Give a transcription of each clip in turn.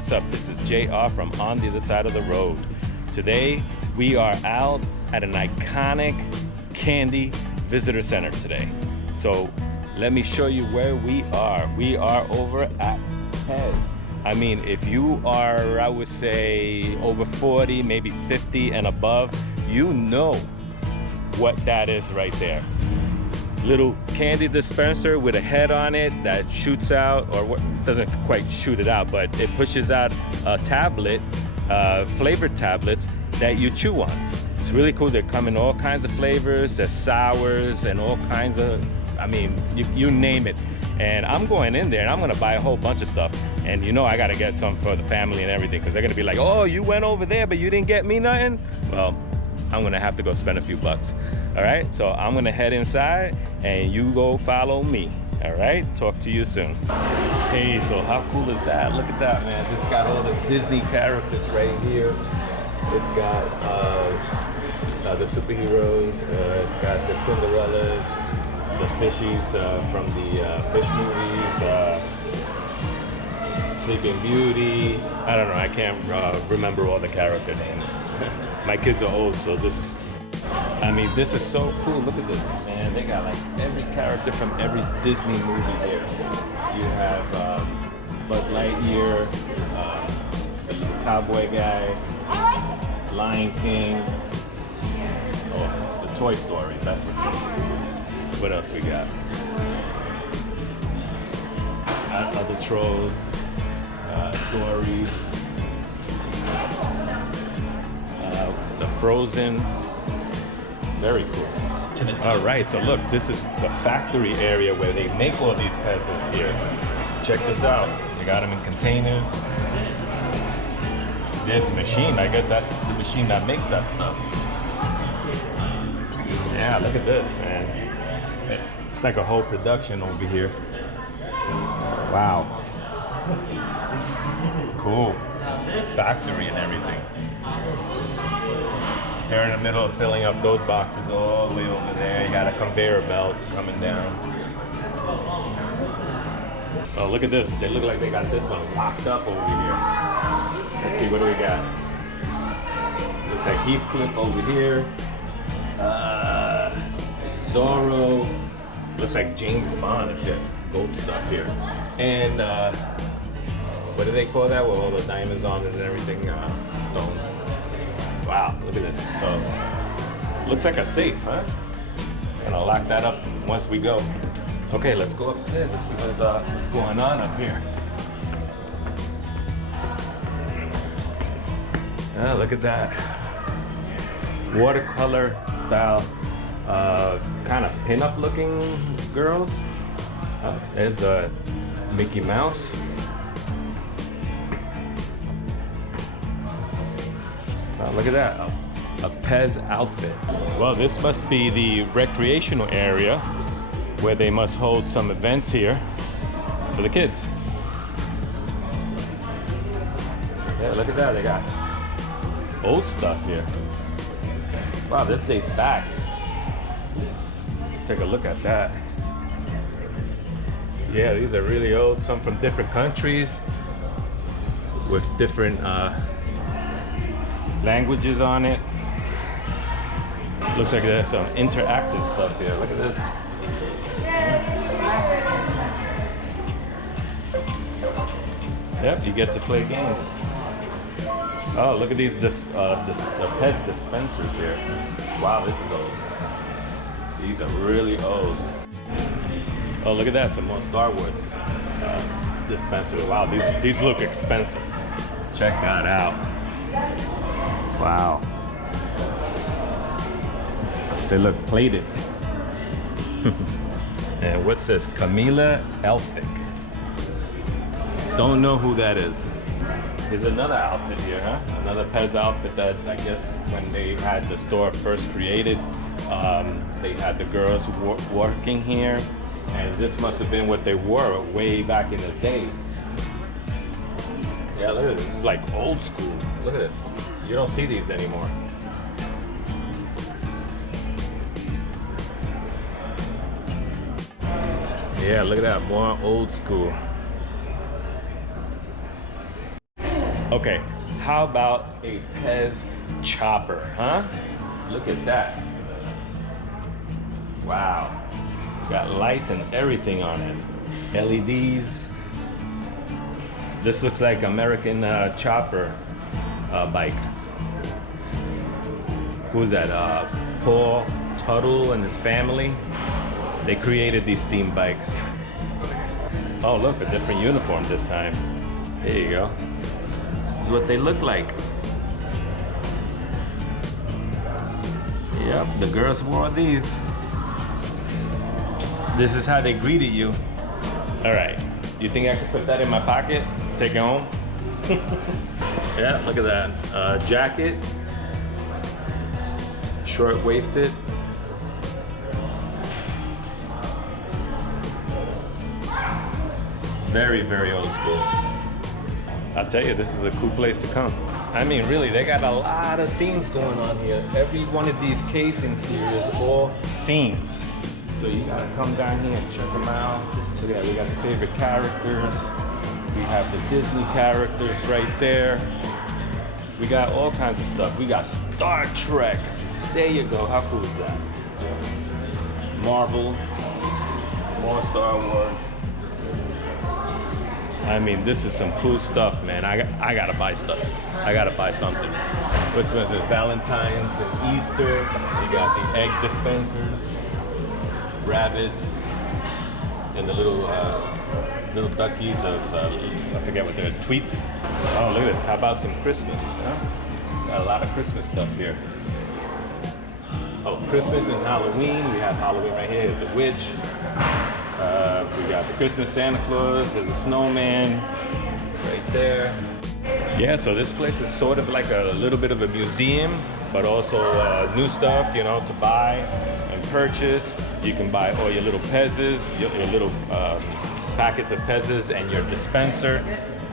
what's up? This is JR from On the Other Side of the Road. Today, we are out at an iconic candy visitor center today. So let me show you where we are. We are over at PEZ. I mean, if you are, I would say, over 40, maybe 50 and above, you know what that is right there. Little candy dispenser with a head on it that shoots out, or what, doesn't quite shoot it out, but it pushes out a tablet, flavored tablets that you chew on. It's really cool. They come in all kinds of flavors. There's sours and all kinds of, I mean, you name it. And I'm going in there and I'm gonna buy a whole bunch of stuff. And you know I gotta get some for the family and everything, because they're gonna be like, oh, you went over there but you didn't get me nothing? Well, I'm gonna have to go spend a few bucks. All right, so I'm gonna head inside and you go follow me. All right, talk to you soon. Hey, so how cool is that? Look at that, man. It's got all the Disney characters right here. It's got the superheroes. It's got the Cinderellas, the fishies from the fish movies, Sleeping Beauty. I don't know, I can't remember all the character names. My kids are old, so this is, I mean, this is so cool. Look at this, man. They got like every character from every Disney movie here. You have Buzz Lightyear, the little cowboy guy, Lion King, oh, the Toy Story, that's what else we got? Other Trolls, Dory, the Frozen. Very cool. All right, so look, this is the factory area where they make all these peasants here. Check this out. They got them in containers. This machine, I guess that's the machine that makes that stuff. Yeah, look at this, man. It's like a whole production over here. Wow. Cool. Factory and everything. They're in the middle of filling up those boxes all the way over there. You got a conveyor belt coming down. Oh, look at this. They look like they got this one locked up over here. Let's see, what do we got? Looks like Heathcliff over here. Zorro. Looks like James Bond has got gold stuff here. And what do they call that? With all the diamonds on it and everything, stones. Wow, look at this. So, looks like a safe, huh? Gonna lock that up once we go. Okay, let's go upstairs and see what's going on up here. Oh, look at that. Watercolor style, kind of pin-up looking girls. There's a Mickey Mouse. Look at that, a PEZ outfit. Well, this must be the recreational area where they must hold some events here for the kids. Yeah, look at that, they got old stuff here. Wow, this dates back. Let's take a look at that. Yeah, these are really old, some from different countries with different languages on it. Looks like there's some interactive stuff here. Look at this. Yep, you get to play games. Oh, look at these the PEZ dispensers here. Wow, this is old. These are really old. Oh, look at that, some more Star Wars dispensers. Wow, these look expensive. Check that out. Wow. They look plated. And what's this? Camila Elphick. Don't know who that is. There's another outfit here, huh? Another PEZ outfit that I guess when they had the store first created, they had the girls working here. And this must have been what they wore way back in the day. Yeah, look at this. This is like old school. Look at this. You don't see these anymore. Yeah, look at that. More old school. Okay, how about a PEZ chopper, huh? Look at that. Wow. Got lights and everything on it. LEDs. This looks like American chopper bike. Who's that? Paul Tuttle and his family. They created these theme bikes. Oh look, a different uniform this time. There you go. This is what they look like. Yep, the girls wore these. This is how they greeted you. All right, you think I could put that in my pocket? Take it home? Yeah, look at that. Jacket. Short-waisted. Very, very old school. I'll tell you, this is a cool place to come. I mean, really, they got a lot of themes going on here. Every one of these casings here is all themes. So you gotta come down here and check them out. Look at that, we got the favorite characters. We have the Disney characters right there. We got all kinds of stuff. We got Star Trek. There you go, how cool is that? Marvel, more Star Wars. I mean, this is some cool stuff, man. I gotta buy stuff. I gotta buy something. What's this? Valentine's and Easter. You got the egg dispensers, rabbits, and the little duckies. Those I forget what they're, tweets. Oh, look at this. How about some Christmas? Huh? Got a lot of Christmas stuff here. Oh, Christmas and Halloween. We have Halloween right here. The witch. We got the Christmas Santa Claus, there's a snowman right there. Yeah, so this place is sort of like a little bit of a museum, but also new stuff, you know, to buy and purchase. You can buy all your little PEZs, your little packets of PEZs and your dispenser.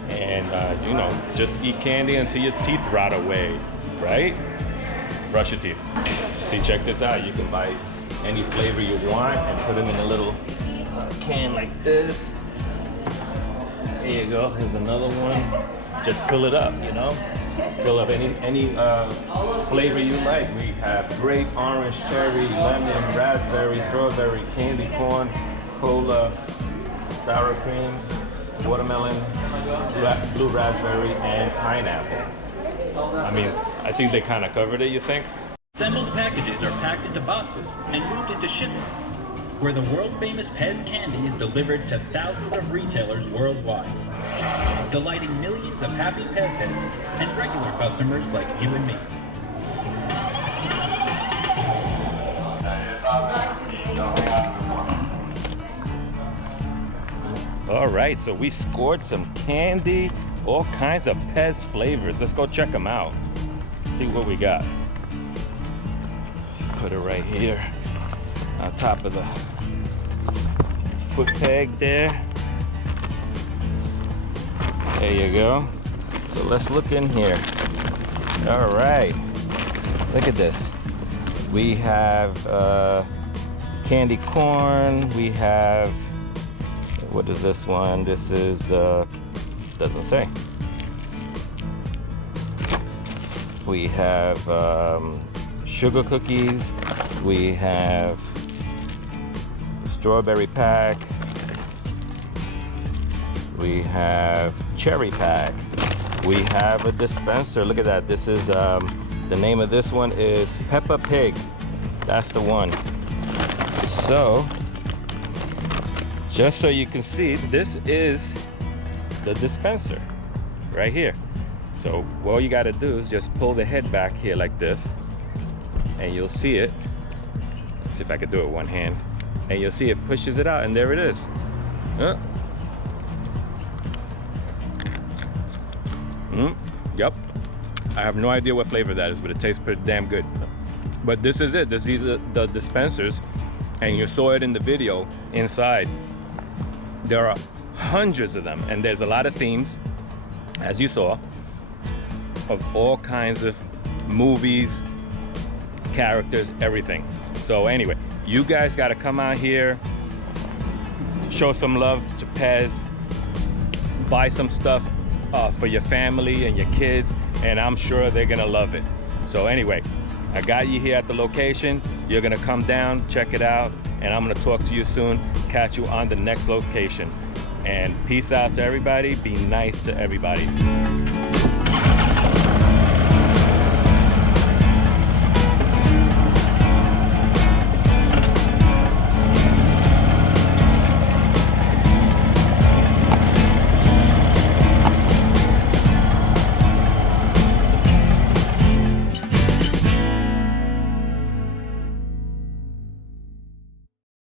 And, you know, just eat candy until your teeth rot away, right? Brush your teeth. See, check this out. You can buy any flavor you want and put them in a little can like this. There you go. Here's another one. Just fill it up, you know. Fill up any flavor you like. We have grape, orange, cherry, lemon, raspberry, strawberry, candy corn, cola, sour cream, watermelon, blue raspberry, and pineapple. I mean, I think they kind of covered it, you think? Assembled packages are packed into boxes and moved into shipping, where the world-famous PEZ candy is delivered to thousands of retailers worldwide, delighting millions of happy PEZ heads and regular customers like you and me. All right, so we scored some candy, all kinds of PEZ flavors. Let's go check them out. See what we got. Let's put it right here on top of the foot peg there. There you go. So let's look in here. All right, look at this. We have candy corn. We have, what is this one? This is, doesn't say. We have sugar cookies. We have strawberry pack. We have cherry pack. We have a dispenser. Look at that. This is, the name of this one is Peppa Pig. That's the one. So, just so you can see, this is the dispenser right here. So all you got to do is just pull the head back here like this, and you'll see it. Let's see if I can do it with one hand. And you'll see it pushes it out, and there it is. Yep. I have no idea what flavor that is, but it tastes pretty damn good. But this is it. These are the dispensers, and you saw it in the video inside. There are hundreds of them, and there's a lot of themes, as you saw, of all kinds of movies, characters, everything. So anyway, you guys got to come out here, show some love to PEZ, buy some stuff, for your family and your kids, and I'm sure they're gonna love it. So anyway, I got you here at the location. You're gonna come down, check it out, and I'm gonna talk to you soon. Catch you on the next location. And peace out to everybody. Be nice to everybody.